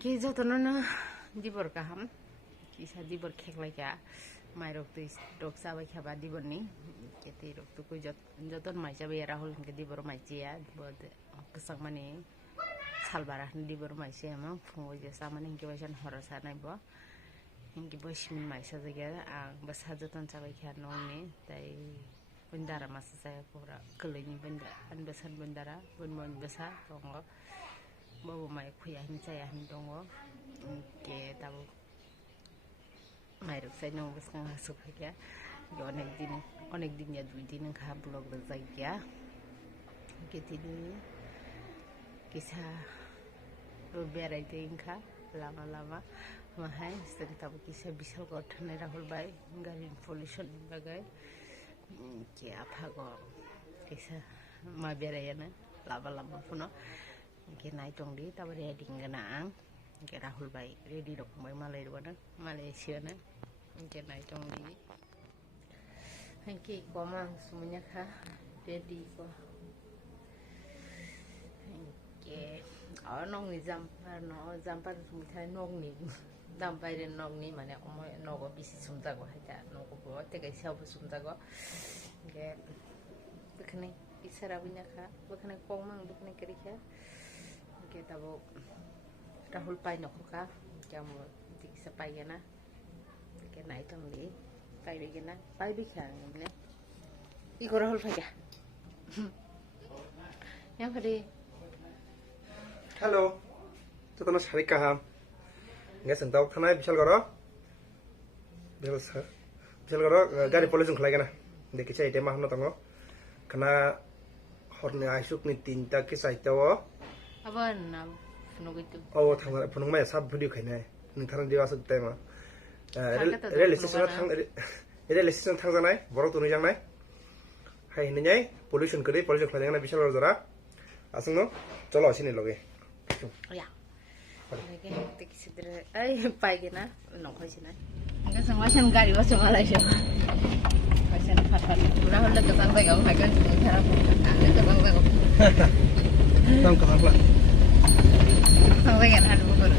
Ki jotono dibor kaham kisa dibor kheklaika mairok tui rok sabai khaba diborni keti rok tu ko joton mai jabe rahul ke dibor mai chia bod kesang mani salbara dibor mai sia ma fungo je samani ke basan horasa nai bo hingi bosmin mai sa jaga ang basa joton sabai kha noni tai bendara masa saya pura kelini benda an besan bendara bon besa tongo bawa mai kuya hin saya hin dongo ke tabu mai rok sai nong besang hasuk ya onek din ya 2 din kha blog bezai ya ke tini kisah berai ting kha lama mahai sen tabu kisah bisal ko thane rahul bai gari pollution bagai ke apa go kisah ma berai na lama puno ke naik tong di tabar ready ngana ke rahul bai ready dok mai malai wana malaysia na ke naik tong di hanki koma semuanya kah ready ko ke nong ni jampar sumithai nong ni dampai ren nong ni mane omo nogo bisi sumta go haja nogo bo te kai sabu sumta go ke bekne isara bunya kha bekne koma bekne kerikha ke tabo rahul pai nokoka kamu dikisa pai gana ke naik tong di pai begina pai bikha ne iko rahul pai ya yang kali halo to tono sari kaham nge sentau thanai bishal goro bishal goro gari pollution khlai gana dekhi chai tema hamna tongo kana horne aisuk ni 3ta ke saitao aban nam nugitu oh thang phunung mai sab video khainai ning tharang diwa suk tema rel station thang janai borok tunu jangnai hai ni nyai pollution kri pollution khlai gana bishal goro jara asungno cholo asini loge ya oke teki sidre ai pai gena nokoi sina enggak sangwasan gari wasan malaysia wasan fatal pura holla kesan baga hagan cara ane kesan baga tam ka hakla sampai kan ada bukur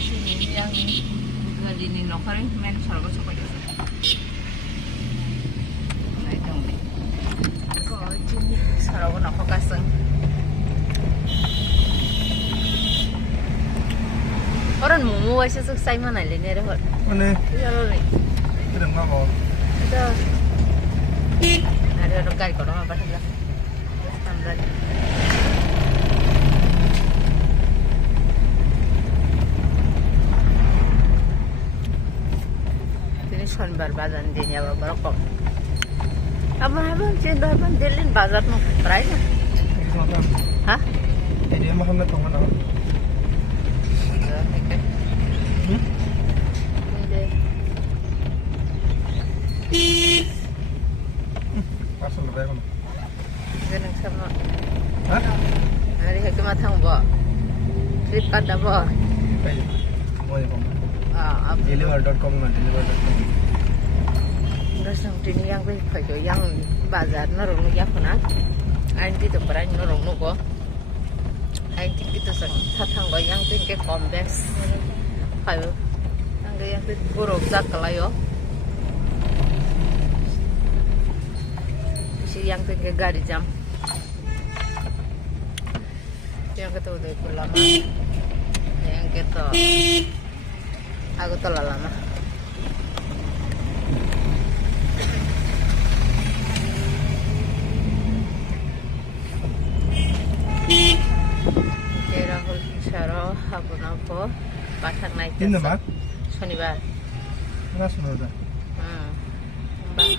sini yang gadi ni nokarin main sarga sopa jasa naik dong deh kok ini sarga nokok kaseng orang mumu wajah sukses mana le nere hor ane ya lo le kedeng mau ada orang gari kalau apa saja standar ini sonbar bazar ini ya berapa apa cendol bandelin bazar mau berapa hah ini Muhammad tongan apa pasal lebih kan ganang sama hah hari ke matang bo trip kada bo kayak mau ya kamu ah deliver.com na deliver.com rasang tini yang gue kayo yang bazar norong ya kuna anti to para norong no go anti kita sang tatang go yang tin ke convex kayo ang yang tin buruk zak kalayo si yang tin ke gari jam yang kita udah lama yang kita aku telah lama Rahul Sharo Habunapo pasang naik ini mak Shonibar mana sudah tambah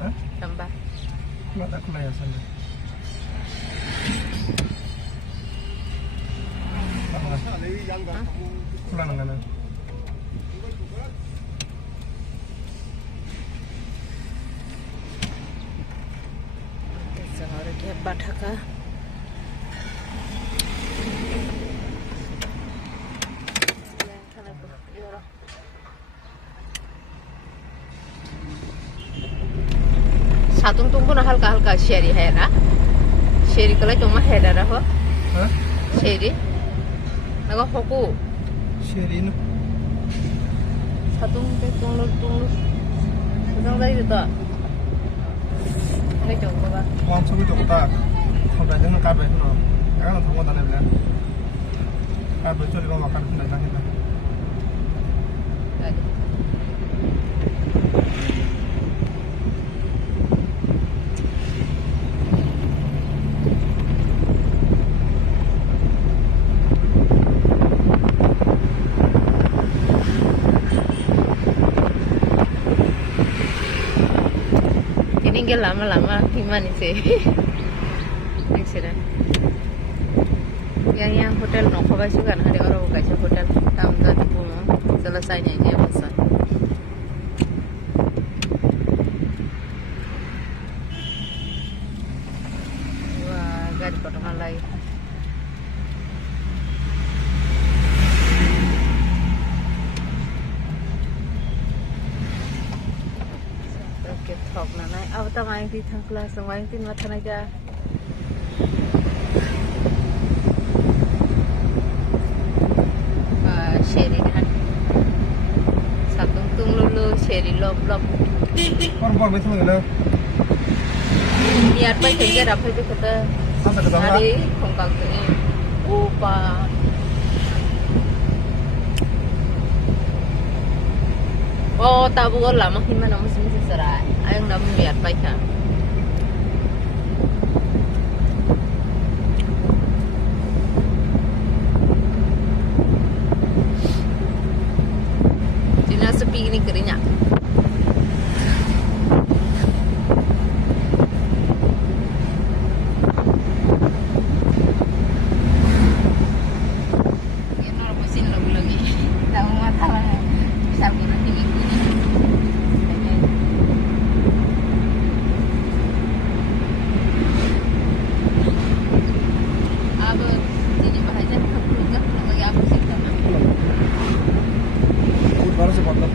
hah tambah mata aku lah ya sana pulang dengan seorang dia bathaka सातुंग तुमको ना हल्का हल्का शेरी है ना Sherry kalau cuma header apa? Hah? Sherry. Naga hoku. Sherry no. Satu tunglu. Sedang lagi tu. Ngai coba ba. Wang suku jauh tak. Sampai dengan kabe no. Jangan tunggu tanah bela. Kabe curi bawa makan pun dah kita. Tinggal lama-lama gimana sih? Ekstra. Yang hotel no kau baca kan hari orang baca hotel tamu tadi pun selesainya je pesan. Wah, gari potongan lagi. Thọc là này, tao anh thì thằng là xong anh tin vào thằng này ra. Sherry kan, satu lulu Sherry lop. Korban betul ni lah. Niat baik kerja dapat itu kata. Sampai ke sana. Hari kongkang tu ni, upa. Oh, tak boleh lah, makin mana mesti serai. Ayang dah biar baik kan. Cina sepi ni kerinya. Ini orang mesin lagi. Tak mata lah. Bisa guna tinggi ni. Baru sebab tu.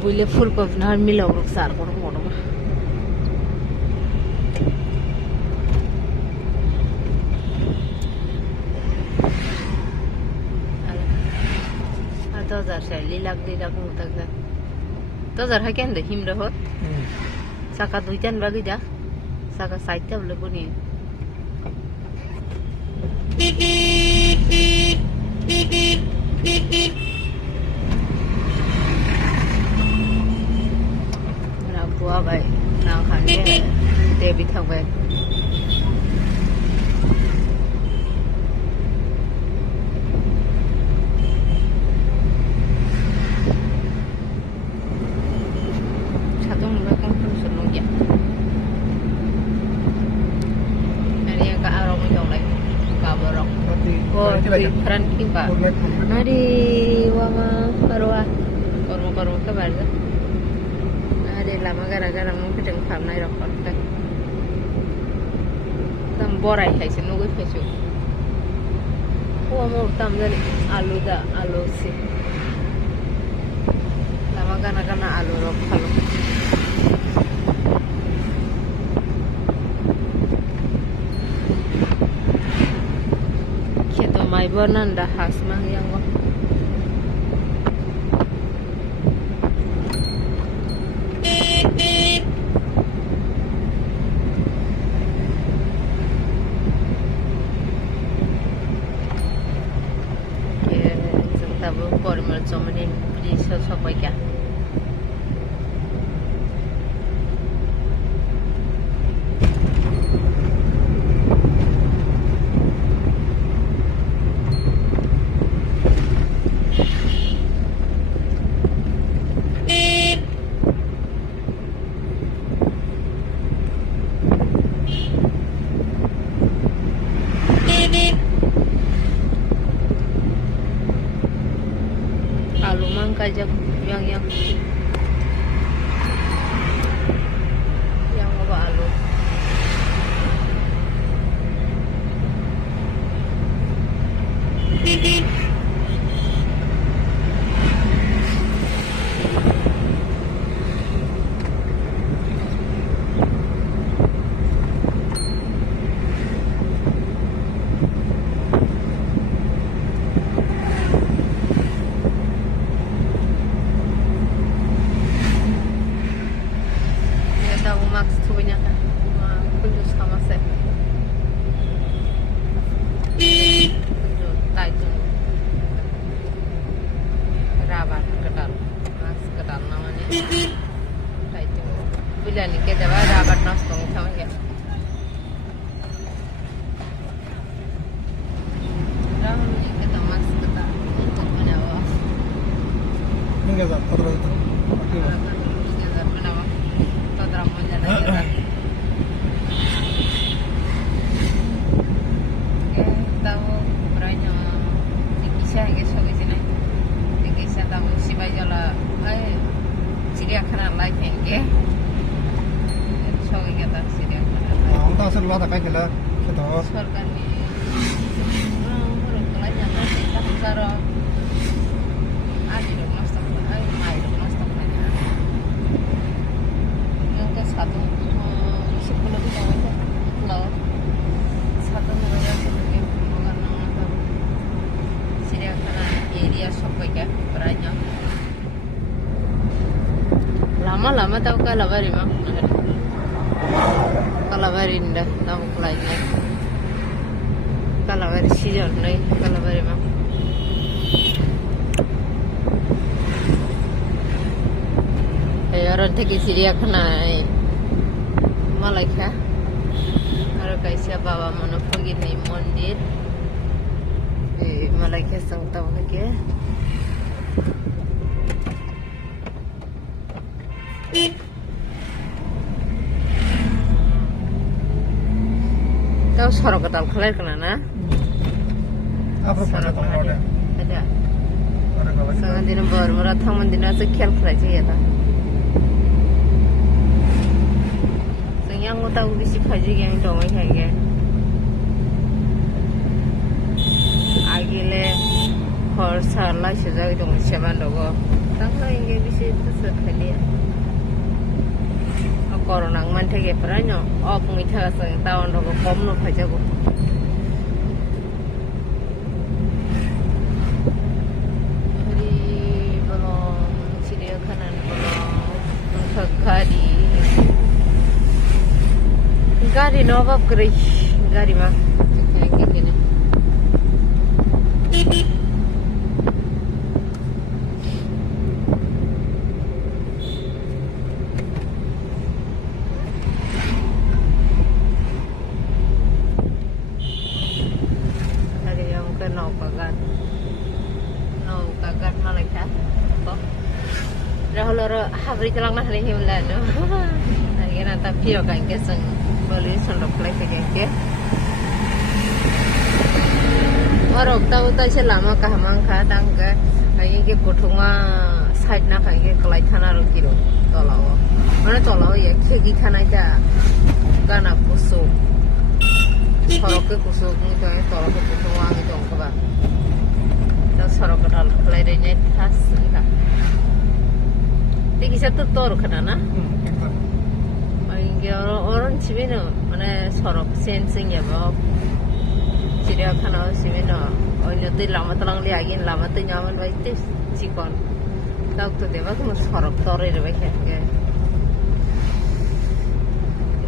Boleh full cover milau ruksar korang korang. Atau jar saya lilag mutak dah. Atau jar hakian dah him dah hot. Saka tujuan bagi dah. Saka side dah boleh bunyi. Buat baik, nak kan dia David Hawet. Satu mula kan pun senang je. Hari yang kat arah macam lagi, kat barang. Oh, different juga. Hari wama baruah, kormo ke baru. Ada lama gara-gara mungkin dengan family rokok kan. Tam borai hai sih nunggu pesu. Mau tam jadi alu sih. Lama gara-gara alu rokok. Kita mai bonan dah khas mang yang wah. Formal so many places of like that. kajak yang apa alu. Max tubuhnya kan, kunjung sama saya. Kunjung tajam, rabat ketal, Max ketal namanya. Tajam. Bila ni kita rabat nastong sama ya. Rabat ni kita Max ketal, untuk mana wah? Enggak tak, terus itu. Tahu beranya di kisah yang so di sini di kisah tahu si bajala चिड़ियाखाना लाइफ है so kita चिड़ियाखाना हम तो असल बात है क्या तो सरकार ने orang yang kita bicara ada mas tak banyak yang ke satu sebelum kita pulau satu negara sebagai चिड़ियाखाना area sampai ke banyak lama-lama tahu kalabari mah kalabari indah tahu kelainya kalabari season nih kalabari mah orang থেকে চিড়িয়াখানায় মালাইখা আর কাইসা বাবা মনোফগিনী মন্দির মালাইখা সাউতা থেকে tahu sorok ketal kelar kena na apa pada tahu ada ada orang kalau sangat dina baru murah thaman dina sekian kelar je ya yang utang bisi kaji yang dong kayak agile horsa lah sejak dong siapa dogo tangga ini bisi itu sekali corona man thege pranyo op mitha sang taon dogo komno phajago hari belum चिड़ियाखाना belum gari no bab kri gari mah kayak gini hari yang ke naukagat Malaysia kok rahul habri telang nah hari himlan hari kan tak piro kan keseng boleh sondok lagi ke orang tahu tak selama kehamang kadang ke yang ke kotunga side nak yang ke kelai tanah rukiro tolong mana tolong ya kegi tanah aja karena kusuk sorok ke kusuk ni tu yang tolong ke kotunga ni tu apa dan sorok ke dalam kelai dia tas ni tinggi satu tor kena orang 집에는 mana sorok sensingnya bawa चिड़ियाखाना 집에는 언니들 lama telang liagin lama tu nyaman baik cikon tahu tu deh bagus sorok torre deh baik ya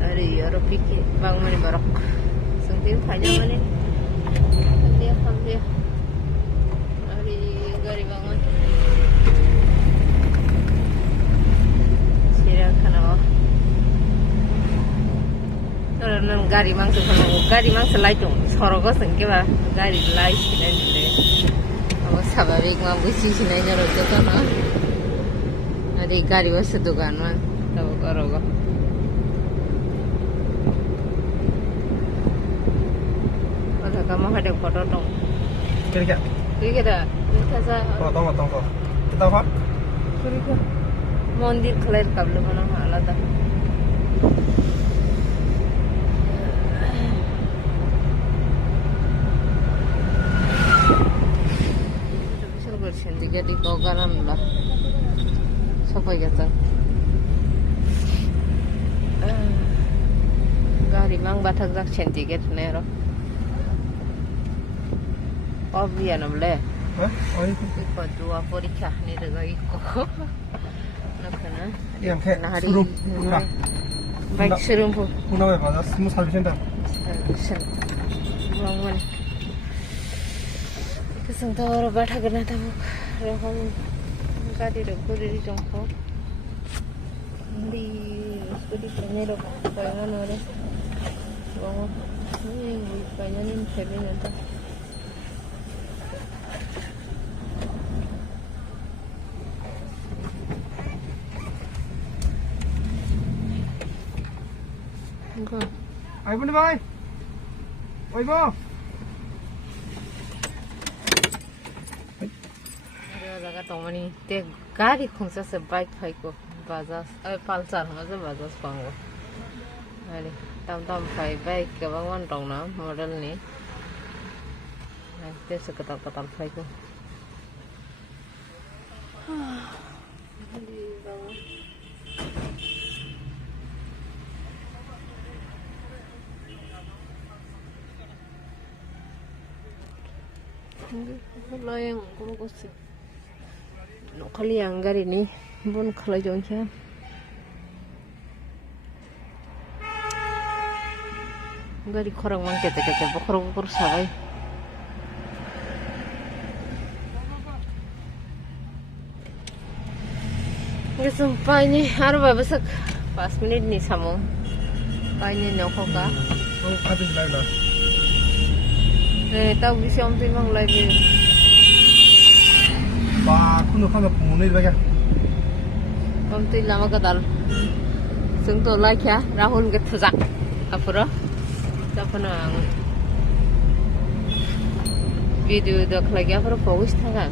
dari orang pikir bang mana barok sengtin panjang mana dia dari gari bangun चिड़ियाखाना orang gari mangsa lai dong sorok sengke ba gari lai sinai dulu awas sababik mah busi sinai nyarok tu na ada gari was dugaan mah tahu korogo ada kamu ada foto dong kira-kira kita foto kok kita park 그리고 মন্দির খোলার কাবলে মনে হয় আলাদা বিশাল করছেন দিকে দিকে গানানলা সবাই গেছে গাড়ি 망바탁 작전 tiket nero obvious nomle হ্যাঁ ওই iko dua porikah ni daga iko nakana yang kayak hari suruh pulang baik serumpu pulang apa dah semua service center bangun keseng tawar batha karna tahu rohon gadi ro di jongko di skudi kamera kayan ore bangun ni kayanin sebin ata ayo nih bye oi bo jaga tongmani te gari khungsa se bike phaiko bajaj pulsar hoja bajaj pango ari tam phai bike ke bangwan tongna model ni te se katal phaiko lo yang ko se no khali angari ni bon khala jongkha gari khorang mang kete bokhoro sabai ngesum paini haru babasak 5 minit ni samo paini nokhoka oh ada di lain lah tao bisa om tin mang lai bi ba kuno kan pumunai baga om tin lama kadal sung to lai kya rahul ke thajak apura tapana video dak lagi apura post thaga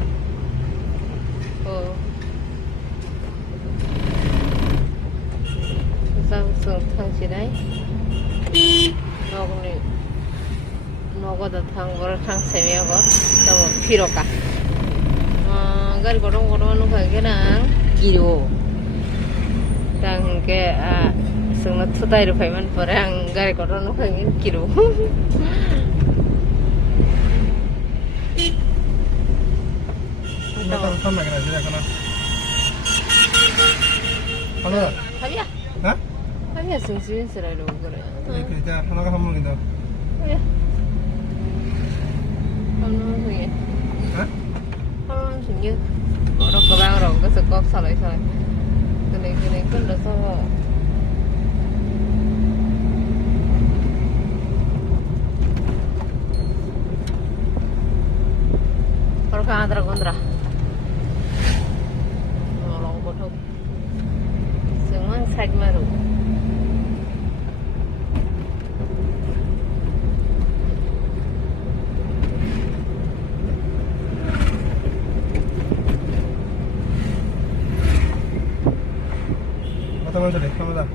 oh sung thang sinai nogni nogoda thang bor thang semiago tabo piroka gari godong nu kagena kiro tang ke sungna thutai ru phaiman pore ang gari godong nu kagin kiro tam lagi aja kana halo habia hah habia sungsin serai lo gore kita kana ka hamul gitu ya Hãy hah subscribe cho kênh Ghiền Mì Gõ để không bỏ lỡ những video hấp dẫn teman sudah kamu dah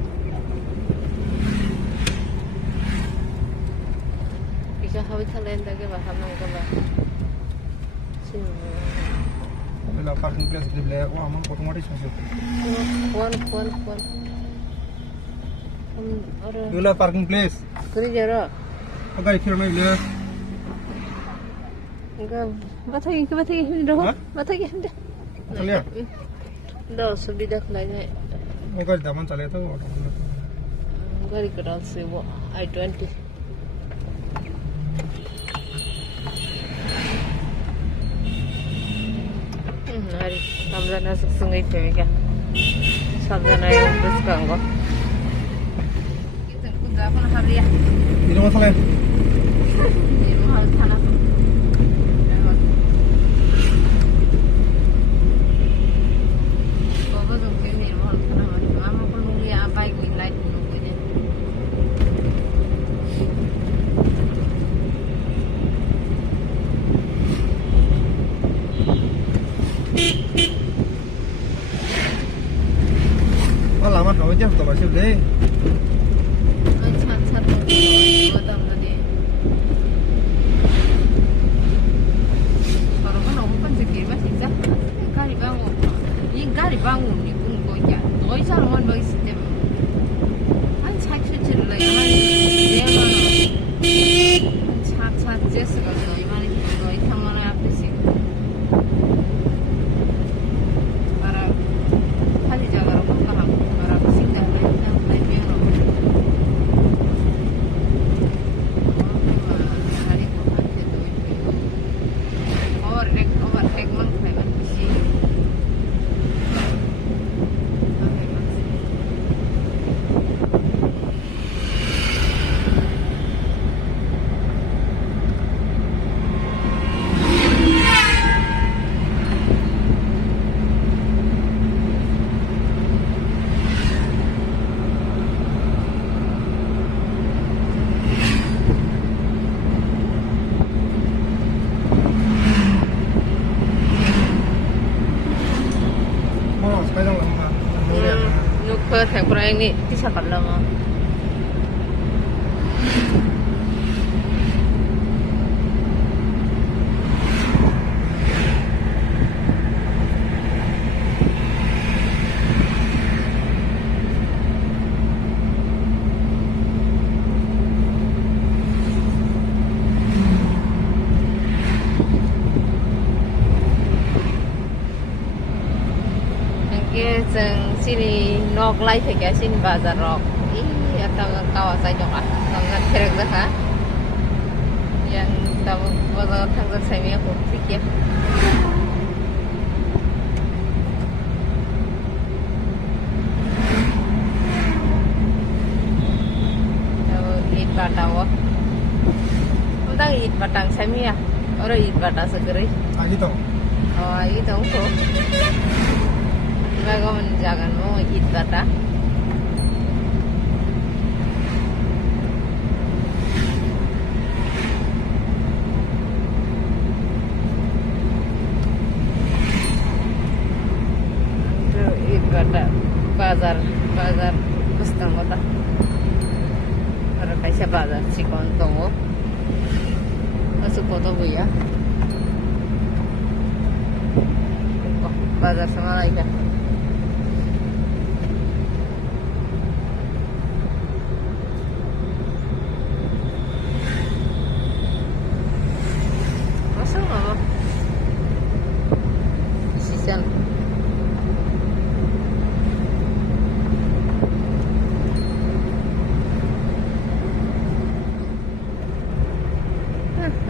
bisa habis kalian lagi paham nggak bah bila parking place di belakang wah aman otomatis masuk kuan bila parking place kiri jaro गाड़ी फिर नहीं ले batagi hindi daw batagi hindi चलिए daw सुविधा खलाइने वो गाड़ी दामन चले तो गाड़ी का डाल से वो i20 hari samjana sungai teweka samjana yang bus kanggo kita ku dapat hari ya di rumah selain di rumah tanah bawa tuh di rumah tanah mama pun nunggu ya apa yang lain nunggunya jam to masih deh. 차 당근이 저러면 너무 끈적이면 진짜 인가리 방울 입은 거야 너희 사람은 너 있을 때면 한 차출치를 내가 차 제스가 너희만이 너희 탕만의 앞에서 para hali jagar ko kaham para singgah na meron hari ko hati to overtake man khai man si Sekarang lama. nuker tempura ini bisa lama sini nok lai thì cái sini bazar rock atau kawasan juga sangat keren dah yang tahu bazar tanggal saya aku fikir tahu eat batawa udah eat batang saya orang eat batang segeri Gitu. oh itu kok Bagaimana jangan mau eat bata? Eat bata, bazar besar mata. Ada kaisa bazar cikon tongo. Masuk foto bu ya. Bazar sama lagi.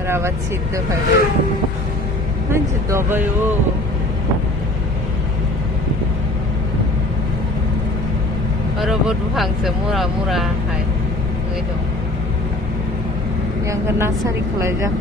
Rawat situ kayak anjir double yo robot bangsa murah-murah hai gitu yang kena sari kelajak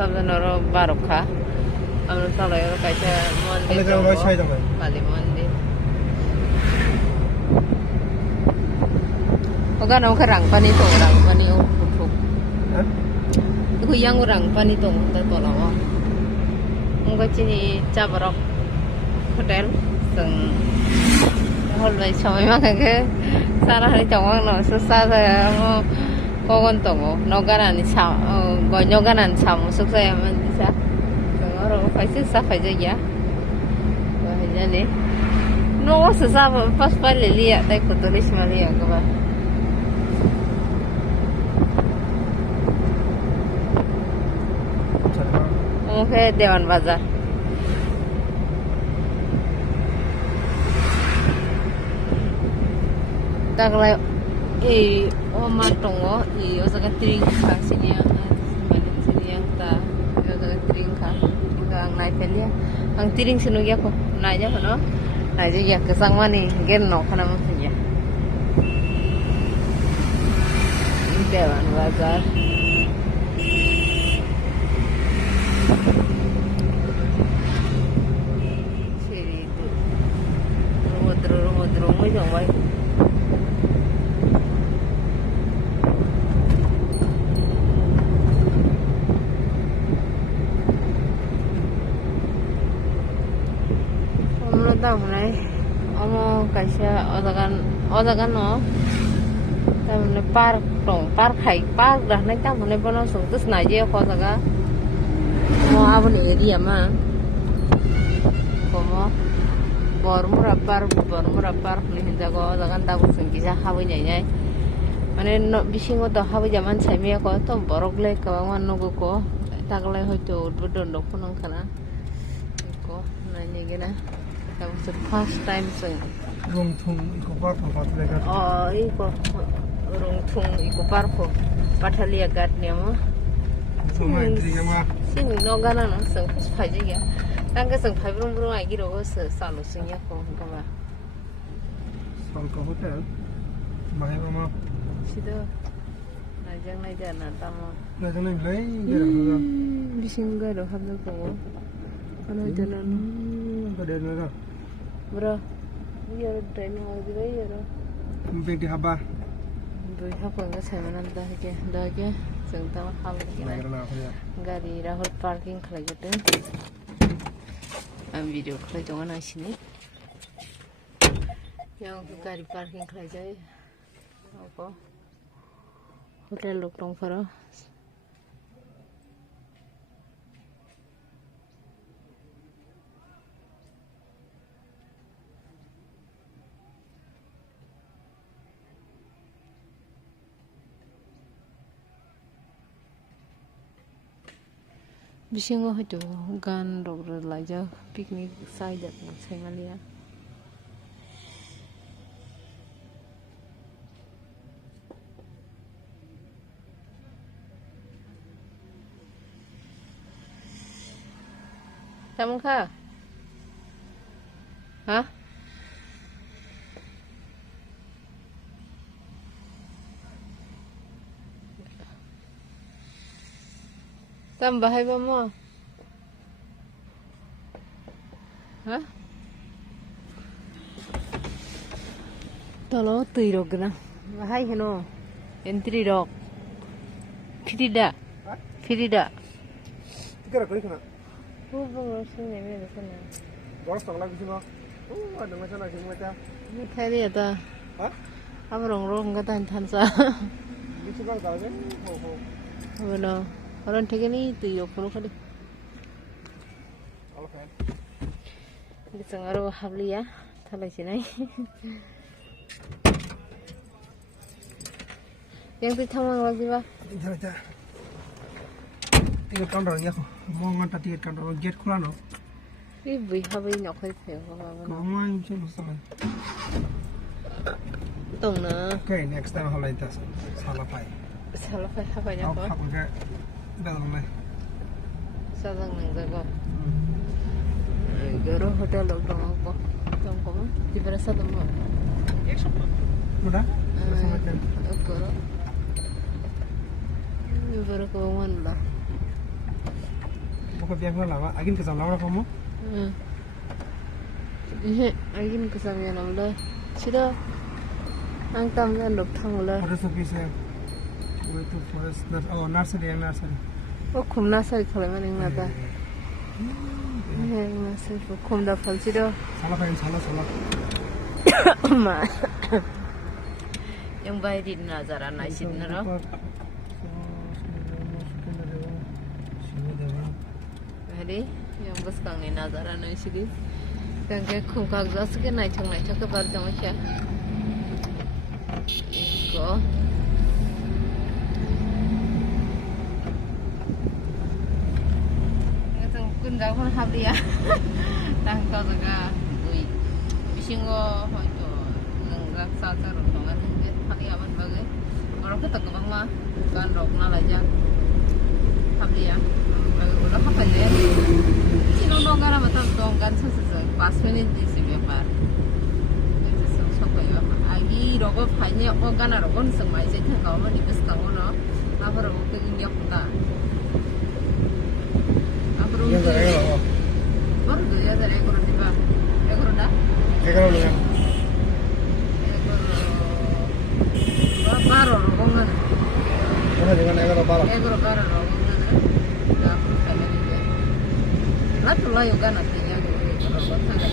Sabdanoro Baroka. Amno salo yo kaisa Kalau monde. kalau mau saya dong. Bali monde. Oga nang karang pani to rang pani o pupuk. Hah? Ku yang orang pani to ta to lawa. Ngga chini chabarok hotel seng hol bai samay ma ke sara hari chawang no susah sa mo Kogon tongo, noganan sam, gonyoganan sam, sukses aman bisa. Tengok pasti sah aja ya. Wah jadi, no susah pas balik lihat, tapi tulis malia ke bah. Oke, Dewan Bazar. Tak layak. Oma tongo osaga trinka sini ya ta osaga trinka ang naitelia ang tiring sinugya ko naja no naja ya kesang mani gen no kana mo siya Dewan Bazar. Sini itu rumah yang baik. Menurut này ông cái xe odagan nó tại park hay park dah nanti tamu nih pernah terus naje kok saga mau apa nih dia mah komo baru merapar nih jago odagan tahu sengkisa hawa nyai mana no bising itu hawa zaman saya mia kok tuh borok le kawan nunggu kok tak le hojo udon dok punang kana kok nanya gina. That was the first time sing. Rungtung iko park patlegat. Oh, iko rungtung iko parko patalia gat niamo. Semua intriga mah. Sing no gana no sing phaje ya. Tangga sing phai brung ai giro go salu sing ya ko ba. Salka hotel. Mahai mama. Sido najang na tamo. Najang lay gera hoga. Bising ga do habdo ko. Ano jalan. Ada naga. Bro, iya training lagi deh ya. Mungkin di haba. Beri apa enggak saya menantang aja, sentang hal ini. Gari Rahul parking kalau gitu. Video kalau jangan sini. Yang gari parking kalau aja. Apa? Hotel Luktong Faro. Bising oh itu gan dokter laja piknik saja saya ngeliat. Kamu kah? Hah? Tambah apa mo? Hah? Tolo tirok na. Bahai heno. Entry rock. Firida. Tikar kali kena. Oh, bagus ni ni sana. Boros tang lagi sini. Ada macam lagi macam. Ni tadi ada. Hah? Apa rong kata tansa. Bisa kau tahu kan? Ho. Bueno. Orang ठीक नहीं तो यो पुरो खाली di sengaro habli ya thalai sinai yang tu thamang lagi ba Ita tiket counter ya ko mo ngata tiket counter gate khula no i bui habai nokhai the ba ko mo im che musta tong na okay next time halai ta sala pai salah habai ya ko aku ke dalam mai sadang nang jago garo hotel dong ko tong ko di berasa dong mo mudah garo baru ko man lah bukan biar lama agin ke lama kamu agin ke samya namla sida ang tamyan dok thangla forest office itu forest nursery oh kum nursery khale maning nata nursery kum da phal sida salah ma yang bayi di nazara naisin naro hari yang bos kang ni nazara naisidi kang ke kum kag jas ke nai chang ke bar jang sya ko kunjang pun habis ya, tangkal juga, bisingo itu nenggak saja rotongan ini, hari aman bagai, orang kita kebang mah, kan rokna aja, habis ya, udah apa ya, sino dongkar apa tuh dongkar sesuatu, pas menit di sini apa, itu sesuatu ya, lagi rogo fine o gana rogo sang mai jai thang kaw ni bes kaw no apro ke india puta apro Yang saya kalau bor de ya dare ko diba egoro da kalau lu baro rogo ngana mana dengan kalau bala. egoro baro rogo ngana da apro fine ni ya la to la yo gana te ya ko rogo thang ga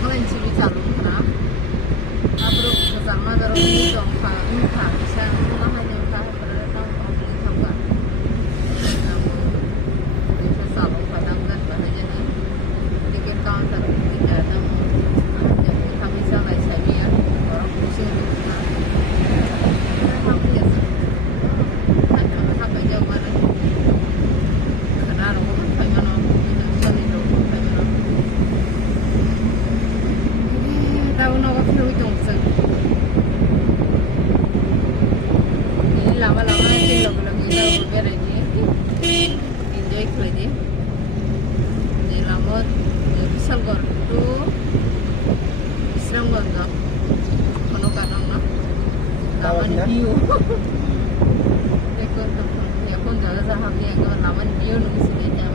Kalian sih calon kena, abro bersama dari ini jongka, ini tak bisa nama jongka berdasarkan orang ini tambah. Namun bisa salon padang dan bahaya nih, dikit tahun terus tidak ada jadi kami bisa nggak saya ya orang musim itu kan, memang biasa. Apa jauh mana? Karena orang mana itu sekali jauh mana. Tahu nak apa itu dongeng. Ini lama-lama ini lagu-lagu itu berani. Enjoy kali. Ini lama misal gor itu Islam gor na. Kono kanang na. Lama ni view. Dekor tu. Ya pun jaga saham ni agar lama ni view nung sini jam.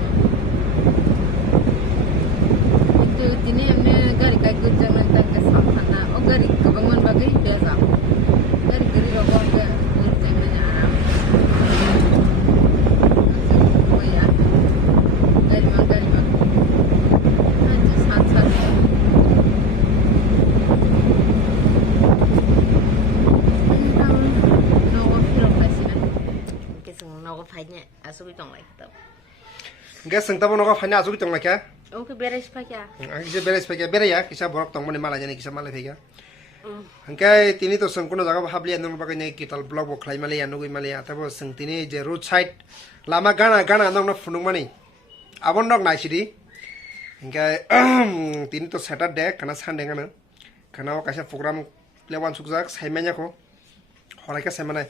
Itu ini हमने गाड़ी का कुछ जगह तक के सामान ना और गाड़ी कबंगन बाकी पैसा गाड़ी गाड़ी रोको के दूर जगह जाना वो यार गाड़ी में आज साथ नौको फिर पैसे ना किसी नौको फाइने असुबी तो लाइक तब Enggak sengta pun orang fanya asuki tong lagi ya. Okay बेरेस Pakya Kisah beres pakai beres ya, kisah borok tong mana malah jadi kisah malah pakai. Engkai tini to sengkono jaga habli anu pakai nih kita blog bok klay malah anu gue malah, tapi seng tini je road side lama gana anu funung mani. Abon dok naik sini. Engkai tini to Saturday karena Sunday kan, karena kasih program lewan sukses saya ko. Orang kasih mana?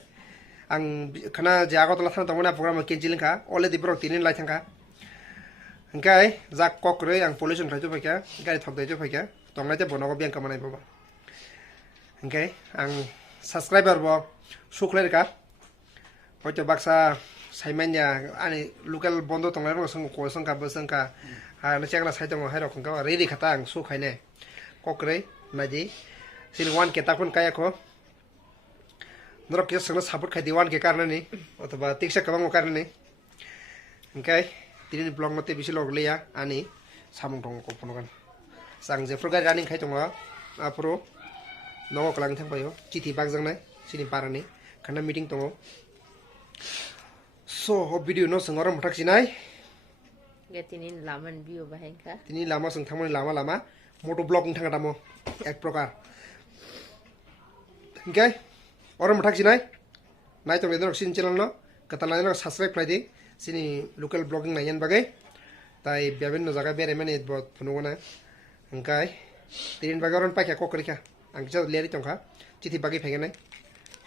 Ang karena jaga tuh lah tong mana program kencilin ka, oleh di borok tini lai tangka. Engkai jak kokre yang pollution khai pakai, engkai thok dai pakai, tong lai te bonogo biang kamanai baba. Engkai ang subscriber bo sukler ka. Hoito baksa saimanya ani local bondo tong lai ro song ko song ka besang ka. Ha na chakna sai tong hai ro khong ka ready khata ang su khai ne. Kokre naji silwan ke takun kaya ko. Norok ke song support khai diwan ke karna ni otoba tiksa kabang karna ni. Engkai tini blog mate bisi log leya ani samung tong ko ponokan sang je program running khai tonga apro nogo klang thang payo chithi bag jang nai sini parani khana meeting tongo so ho video no sangora muthak sinai getinin laman view bahengka tini lama sang thangmani lama moto blog thang tamo ek prokar okay ora muthak sinai nai tong redor sin channel no katala no subscribe khai di sini local blogging nayan bagai tai biaben no jaga bere mane bot punugona engkai tirin bagaron pakai kok kerja angkisa liari tongka cithi bagi pengen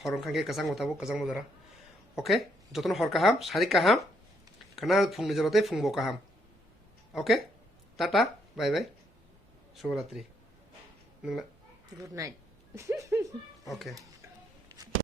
horong kangke kasang otabo kasang modara oke jotono hor kaham sari kaham kana phungni jorote phungbo kaham oke tata bye bye shubharatri good night oke